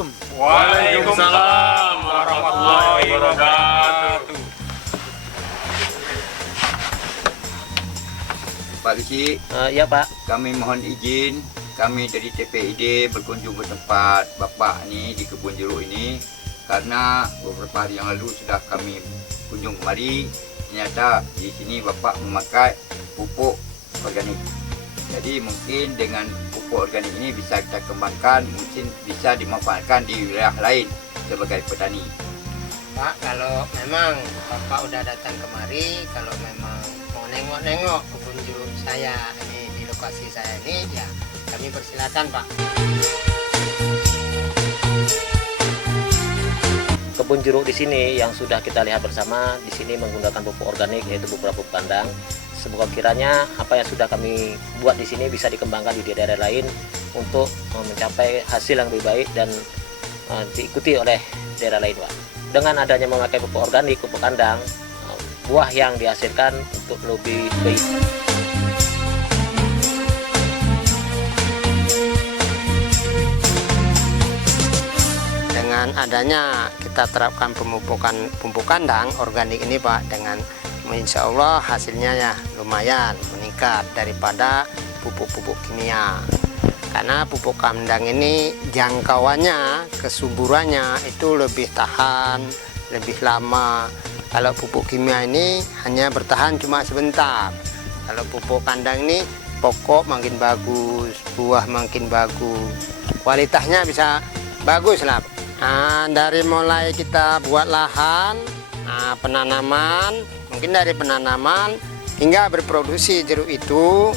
Assalamualaikum. Waalaikumsalam warahmatullahi wabarakatuh. Pak Lisi, Ya Pak. kami mohon izin, kami dari TPID berkunjung ke tempat Bapak nih di kebun jeruk ini karena beberapa hari yang lalu sudah kami kunjung kemari. Ternyata di sini Bapak memakai pupuk organik. Jadi mungkin dengan pupuk organik ini bisa kita kembangkan, mungkin bisa dimanfaatkan di wilayah lain sebagai petani. Pak, kalau memang Bapak udah datang kemari, kalau memang mau nengok-nengok kebun jeruk saya ini di lokasi saya ini, ya kami persilakan Pak. Kebun jeruk di sini yang sudah kita lihat bersama di sini menggunakan pupuk organik yaitu pupuk kandang. Semoga kiranya apa yang sudah kami buat di sini bisa dikembangkan di daerah lain untuk mencapai hasil yang lebih baik dan diikuti oleh daerah lain, Pak. Dengan adanya memakai pupuk organik, pupuk kandang, buah yang dihasilkan untuk lebih baik. Dengan adanya kita terapkan pupuk kandang organik ini Pak, dengan insya Allah hasilnya ya lumayan meningkat daripada pupuk-pupuk kimia. Karena pupuk kandang ini jangkauannya, kesuburannya itu lebih tahan, lebih lama. Kalau pupuk kimia ini hanya bertahan cuma sebentar. Kalau pupuk kandang ini pokok makin bagus, buah makin bagus, kualitasnya bisa bagus lah. Nah, dari mulai kita buat lahan, penanaman, mungkin dari penanaman hingga berproduksi jeruk itu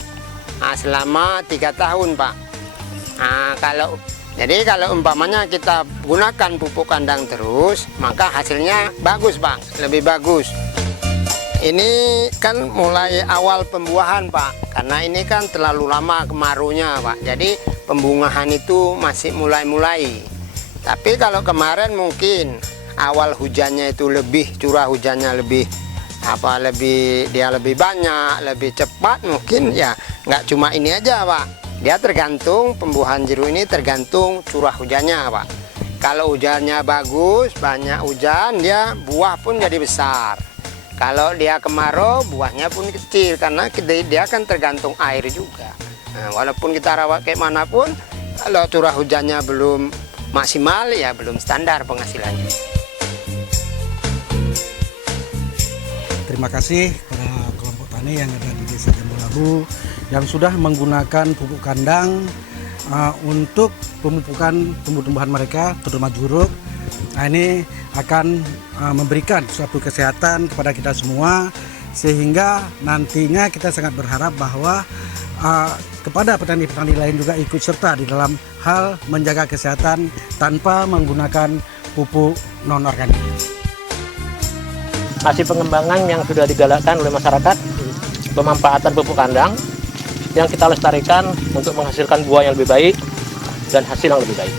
selama 3 tahun Pak. Jadi kalau umpamanya kita gunakan pupuk kandang terus, maka hasilnya bagus Pak, lebih bagus. Ini kan mulai awal pembuahan Pak, karena ini kan terlalu lama kemaraunya Pak, jadi pembungahan itu masih mulai-mulai. Tapi kalau kemarin mungkin awal hujannya itu lebih, curah hujannya lebih lebih banyak, lebih cepat, mungkin ya nggak cuma ini aja Pak. Dia tergantung, pembuahan jeruk ini tergantung curah hujannya Pak. Kalau hujannya bagus, banyak hujan, dia buah pun jadi besar. Kalau dia kemarau, buahnya pun kecil karena dia kan tergantung air juga. Nah, walaupun kita rawat kayak manapun, kalau curah hujannya belum maksimal ya belum standar penghasilannya. Terima kasih kepada kelompok tani yang ada di Desa Jambolabu yang sudah menggunakan pupuk kandang untuk pemupukan tumbuh-tumbuhan mereka, terutama jeruk. Nah, ini akan memberikan suatu kesehatan kepada kita semua, sehingga nantinya kita sangat berharap bahwa kepada petani-petani lain juga ikut serta di dalam hal menjaga kesehatan tanpa menggunakan pupuk non-organik. Hasil pengembangan yang sudah digalakkan oleh masyarakat, pemanfaatan pupuk kandang yang kita lestarikan untuk menghasilkan buah yang lebih baik dan hasil yang lebih baik.